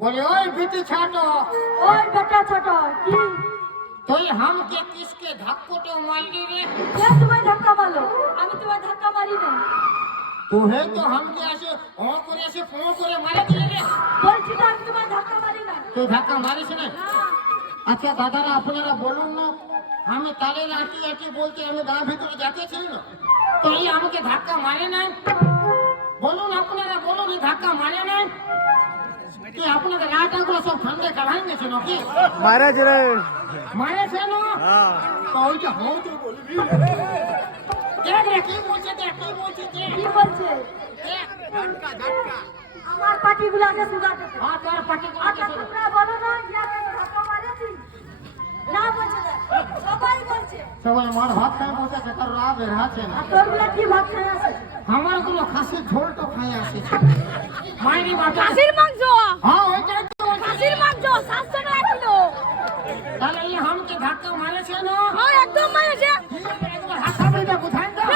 बोले ओए बेटी छाटो ওই বেটা ছোট কি तो हमके किसके धक्को तो मार ली रे কে তোমায় ধাক্কা মারলো? আমি তোমায় ধাক্কা মারি না। तू है तो हमके ऐसे ओ करे मारे दिले रे বলছি তো আমি তোমায় ধাক্কা মারি না। तू धक्का मारिस ना না अच्छा दादारा আপনারা বলুন না আমি তালে লাঠি লাঠি বলতে আমি গাঁ ভিতরে যেতে ছিল না তো এই আমাকে ধাক্কা মারে না বলুন আপনারা বলুন এই ধাক্কা মারে না কি আপনাদের রাতগুলো সব ঠান্ডা কাঢ়াই গেছে নাকি महाराज रे মারেছে না हाँ তো ওইটা হও তো বলবি দেখ রে কি বলছে দেখ কি বলছে দেখ কি বলছে? দেখ ধাক্কা আমার পাটিগুলো আগে সুগাতে। হ্যাঁ তোর পাটি আচ্ছা তোমরা বলো না ইয়াকে ধাক্কা মারেছি? না বলছে না। সবাই বলছে। সবাই মার ভাত খাই বসেছে তার রাত বের আছে না আর তোরগুলো কি ভাত খেয়ে আছে? আমার গুলো খাসির ঝোল তো খাই আসছে মাইরি বাবা খাসির মাংস। হ্যাঁ ওইটাই তো বলছি। খাসির মাংস 700 টাকা কিলো। তাহলে এই हमके ধাক্কা মারেছে না হ্যাঁ একদম মারেছে। একবার হাত সামনে কোথায় দাও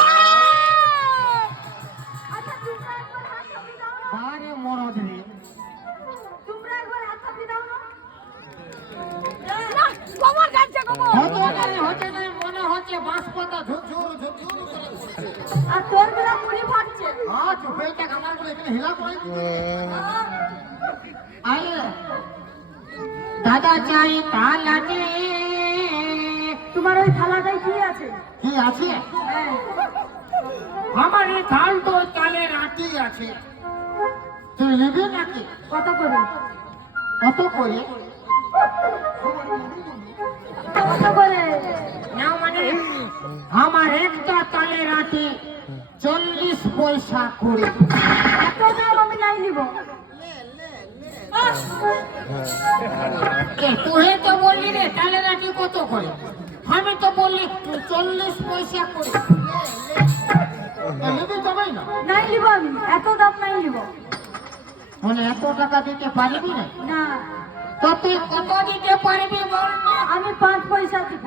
আচ্ছা তোমরা একবার হাত চাপিয়ে দাও না। আরে মরদ রে তোমরা একবার হাত চাপিয়ে দাও না। না কমর কাটছে কমর। হতে নাই মনে হচ্ছে বাঁশ পাতা ঝুরঝুর করে উঠছে। আর তোরগুলো মুড়ি ফাটছে। হ্যাঁ চুপেটা আমার গুলো এখানে হিলা করে আরে দাদা চাই তালাতে তোমার ওই থালাটায় কি আছে? কি আছে হ্যাঁ আমার এই থাল তো চালের আটি আছে তুই নিবি নাকি কত করে? কত করে কত করে? না মানে আমার একটা তালের আটি 40 পয়সা করে এত দাম আমি নাই নিব। তুই তো বললি রে তালের আটি কত করে আমি তো বললি 40 পয়সা করে নিবি তবেই না নাই নিব আমি, এত দাম নাই নিব। মানে এত টাকা দিতে পারবি না না তো তুই কত দিতে পারবি বল না আমি 5 পয়সা দিব।